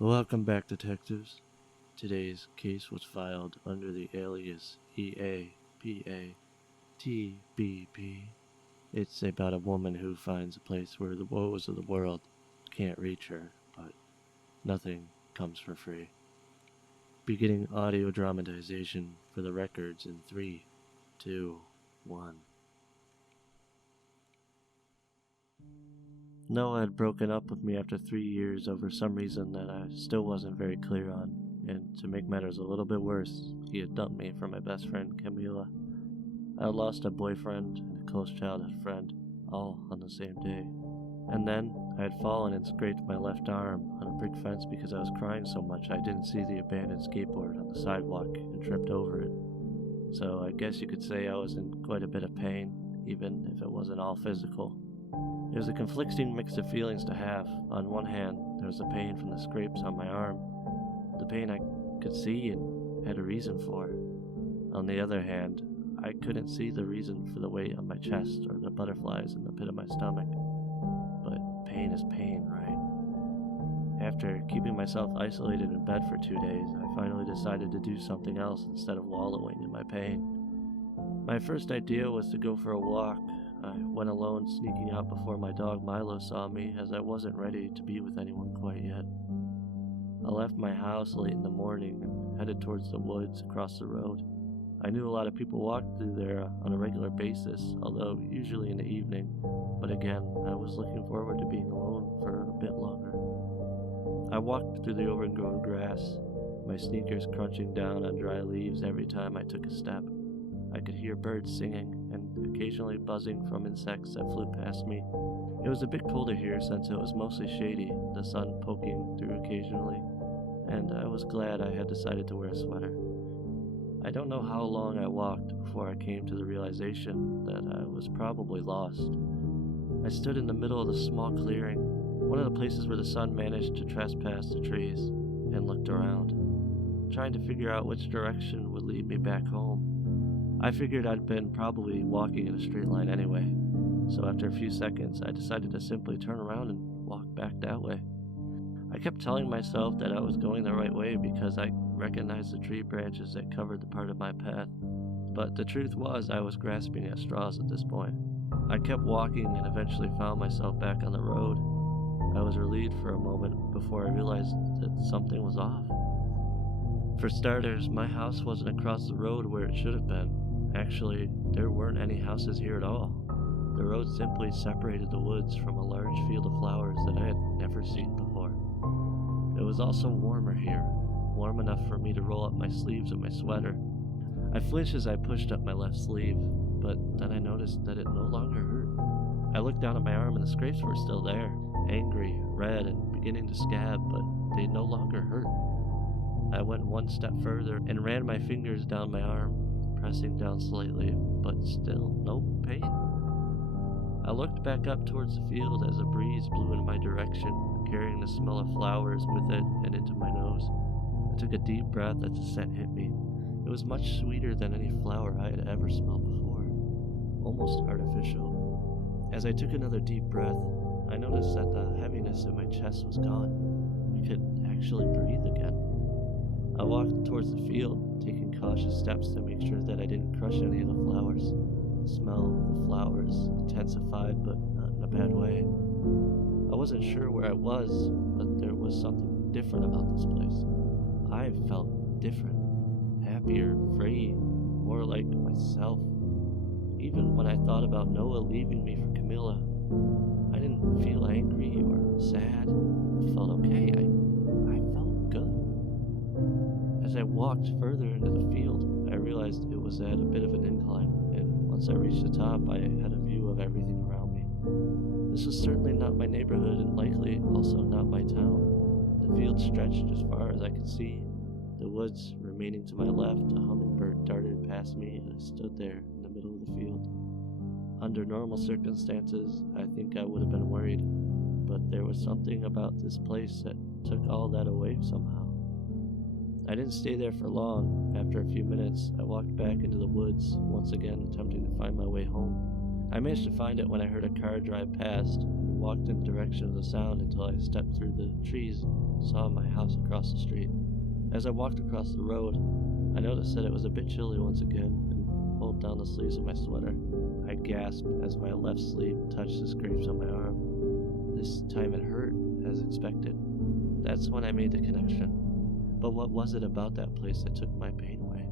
Welcome back, detectives. Today's case was filed under the alias EAPATBP. It's about a woman who finds a place where the woes of the world can't reach her, but nothing comes for free. Beginning audio dramatization for the records in 3, 2, 1. Noah had broken up with me after 3 years over some reason that I still wasn't very clear on, and to make matters a little bit worse, he had dumped me for my best friend Camila. I had lost a boyfriend and a close childhood friend, all on the same day. And then I had fallen and scraped my left arm on a brick fence because I was crying so much I didn't see the abandoned skateboard on the sidewalk and tripped over it. So I guess you could say I was in quite a bit of pain, even if it wasn't all physical. It was a conflicting mix of feelings to have. On one hand, there was the pain from the scrapes on my arm, the pain I could see and had a reason for. On the other hand, I couldn't see the reason for the weight on my chest or the butterflies in the pit of my stomach. But pain is pain, right? After keeping myself isolated in bed for 2 days, I finally decided to do something else instead of wallowing in my pain. My first idea was to go for a walk. I went alone, sneaking out before my dog Milo saw me, as I wasn't ready to be with anyone quite yet. I left my house late in the morning and headed towards the woods across the road. I knew a lot of people walked through there on a regular basis, although usually in the evening, but again, I was looking forward to being alone for a bit longer. I walked through the overgrown grass, my sneakers crunching down on dry leaves every time I took a step. I could hear birds singing and occasionally buzzing from insects that flew past me. It was a bit colder here since it was mostly shady, the sun poking through occasionally, and I was glad I had decided to wear a sweater. I don't know how long I walked before I came to the realization that I was probably lost. I stood in the middle of the small clearing, one of the places where the sun managed to trespass the trees, and looked around, trying to figure out which direction would lead me back home. I figured I'd been probably walking in a straight line anyway, so after a few seconds I decided to simply turn around and walk back that way. I kept telling myself that I was going the right way because I recognized the tree branches that covered the part of my path, but the truth was I was grasping at straws at this point. I kept walking and eventually found myself back on the road. I was relieved for a moment before I realized that something was off. For starters, my house wasn't across the road where it should have been. Actually, there weren't any houses here at all. The road simply separated the woods from a large field of flowers that I had never seen before. It was also warmer here, warm enough for me to roll up my sleeves of my sweater. I flinched as I pushed up my left sleeve, but then I noticed that it no longer hurt. I looked down at my arm and the scrapes were still there, angry, red, and beginning to scab, but they no longer hurt. I went one step further and ran my fingers down my arm, pressing down slightly, but still no pain. I looked back up towards the field as a breeze blew in my direction, carrying the smell of flowers with it and into my nose. I took a deep breath as the scent hit me. It was much sweeter than any flower I had ever smelled before, almost artificial. As I took another deep breath, I noticed that the heaviness in my chest was gone. I could actually breathe again. I walked towards the field, taking cautious steps to make sure that I didn't crush any of the flowers. The smell of the flowers intensified, but not in a bad way. I wasn't sure where I was, but there was something different about this place. I felt different, happier, free, more like myself. Even when I thought about Noah leaving me for Camilla, I didn't feel angry or sad. I felt okay. I felt good. As I walked further into the field, I realized it was at a bit of an incline, and once I reached the top, I had a view of everything around me. This was certainly not my neighborhood, and likely also not my town. The field stretched as far as I could see. The woods remaining to my left, a hummingbird darted past me, and I stood there in the middle of the field. Under normal circumstances, I think I would have been worried, but there was something about this place that took all that away somehow. I didn't stay there for long. After a few minutes, I walked back into the woods, once again attempting to find my way home. I managed to find it when I heard a car drive past and walked in the direction of the sound until I stepped through the trees and saw my house across the street. As I walked across the road, I noticed that it was a bit chilly once again and pulled down the sleeves of my sweater. I gasped as my left sleeve touched the scrapes on my arm. This time it hurt, as expected. That's when I made the connection. But what was it about that place that took my pain away?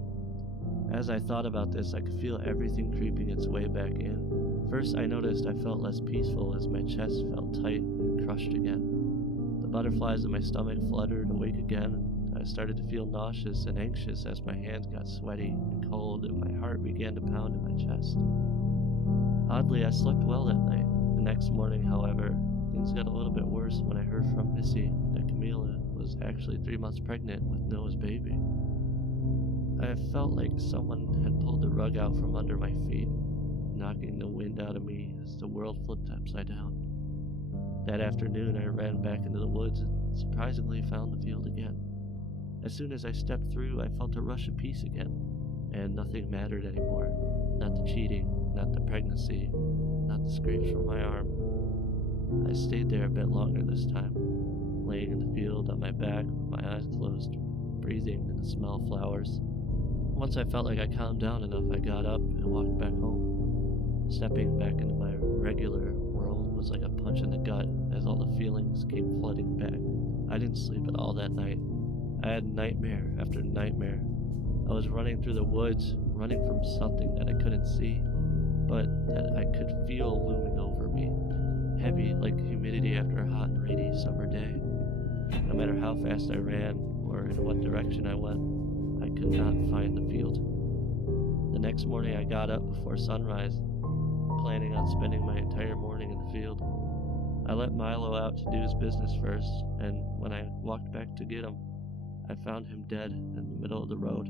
As I thought about this, I could feel everything creeping its way back in. First, I noticed I felt less peaceful as my chest felt tight and crushed again. The butterflies in my stomach fluttered awake again, and I started to feel nauseous and anxious as my hands got sweaty and cold and my heart began to pound in my chest. Oddly, I slept well that night. The next morning, however, things got a little bit worse when I heard from Missy that Camila was actually 3 months pregnant with Noah's baby. I felt like someone had pulled the rug out from under my feet, knocking the wind out of me as the world flipped upside down. That afternoon, I ran back into the woods and surprisingly found the field again. As soon as I stepped through, I felt a rush of peace again, and nothing mattered anymore. Not the cheating, not the pregnancy, not the scrapes from my arm. I stayed there a bit longer this time, laying in the field on my back with my eyes closed, breathing in the smell of flowers. Once I felt like I calmed down enough, I got up and walked back home. Stepping back into my regular world was like a punch in the gut as all the feelings came flooding back. I didn't sleep at all that night. I had nightmare after nightmare. I was running through the woods, running from something that I couldn't see, but that I could feel looming over me, heavy like humidity after a hot and rainy summer day. No matter how fast I ran or in what direction I went, I could not find the field. The next morning I got up before sunrise, planning on spending my entire morning in the field. I let Milo out to do his business first, and when I walked back to get him, I found him dead in the middle of the road.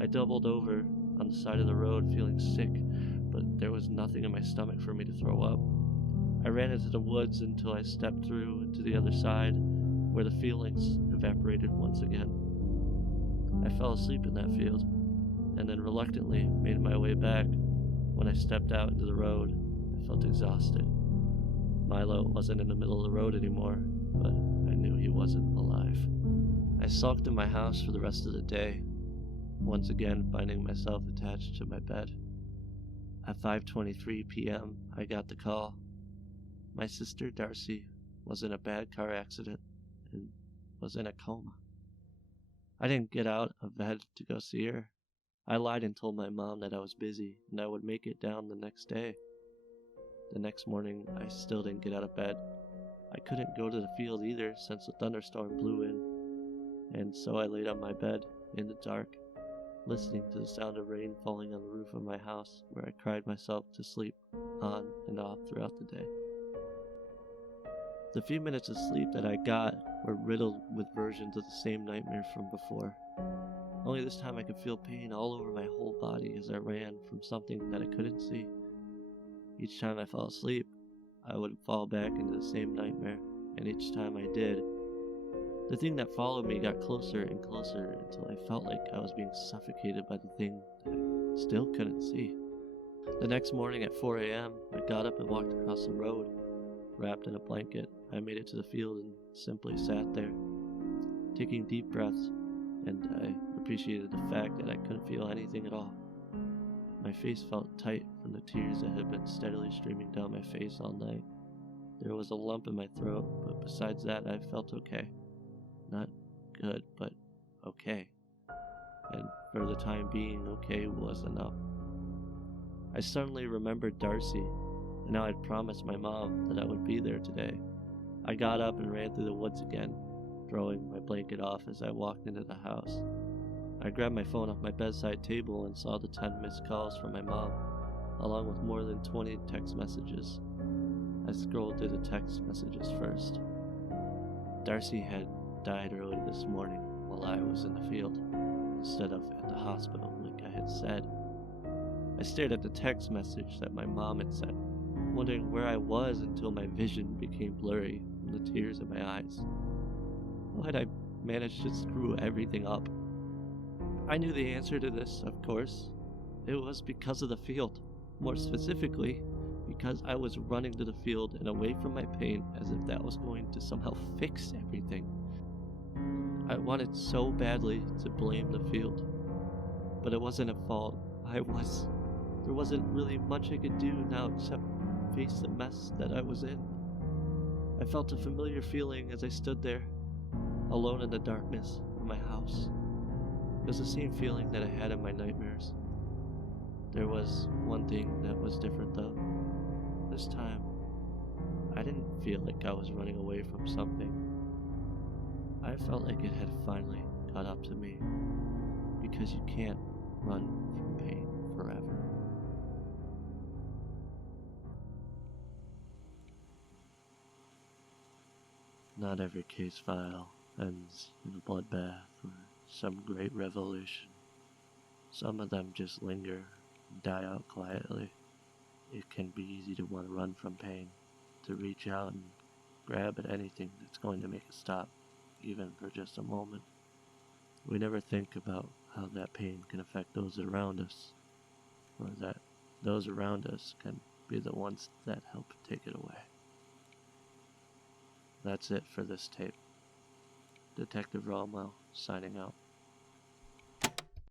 I doubled over on the side of the road feeling sick, but there was nothing in my stomach for me to throw up. I ran into the woods until I stepped through to the other side, where the feelings evaporated once again. I fell asleep in that field, and then reluctantly made my way back. When I stepped out into the road, I felt exhausted. Milo wasn't in the middle of the road anymore, but I knew he wasn't alive. I sulked in my house for the rest of the day, once again finding myself attached to my bed. At 5:23 p.m., I got the call. My sister Darcy was in a bad car accident and was in a coma. I didn't get out of bed to go see her. I lied and told my mom that I was busy and I would make it down the next day. The next morning, I still didn't get out of bed. I couldn't go to the field either since the thunderstorm blew in, and so I laid on my bed in the dark, listening to the sound of rain falling on the roof of my house, where I cried myself to sleep on and off throughout the day. The few minutes of sleep that I got were riddled with versions of the same nightmare from before. Only this time I could feel pain all over my whole body as I ran from something that I couldn't see. Each time I fell asleep, I would fall back into the same nightmare, and each time I did, the thing that followed me got closer and closer until I felt like I was being suffocated by the thing that I still couldn't see. The next morning at 4 a.m., I got up and walked across the road. Wrapped in a blanket, I made it to the field and simply sat there, taking deep breaths, and I appreciated the fact that I couldn't feel anything at all. My face felt tight from the tears that had been steadily streaming down my face all night. There was a lump in my throat, but besides that, I felt okay. Not good, but okay. And for the time being, okay was enough. I suddenly remembered Darcy, and how I'd promised my mom that I would be there today. I got up and ran through the woods again, throwing my blanket off as I walked into the house. I grabbed my phone off my bedside table and saw the 10 missed calls from my mom, along with more than 20 text messages. I scrolled through the text messages first. Darcy had died early this morning while I was in the field, instead of at the hospital like I had said. I stared at the text message that my mom had sent, wondering where I was until my vision became blurry from the tears in my eyes. How had I managed to screw everything up? I knew the answer to this, of course. It was because of the field. More specifically, because I was running to the field and away from my pain as if that was going to somehow fix everything. I wanted so badly to blame the field, but it wasn't at fault. There wasn't really much I could do now except face the mess that I was in. I felt a familiar feeling as I stood there, alone in the darkness of my house. It was the same feeling that I had in my nightmares. There was one thing that was different though. This time, I didn't feel like I was running away from something. I felt like it had finally caught up to me, because you can't run from pain forever. Not every case file ends in a bloodbath or some great revelation. Some of them just linger and die out quietly. It can be easy to want to run from pain, to reach out and grab at anything that's going to make it stop, even for just a moment. We never think about how that pain can affect those around us, or that those around us can be the ones that help take it away. That's it for this tape. Detective Rawmel, signing out.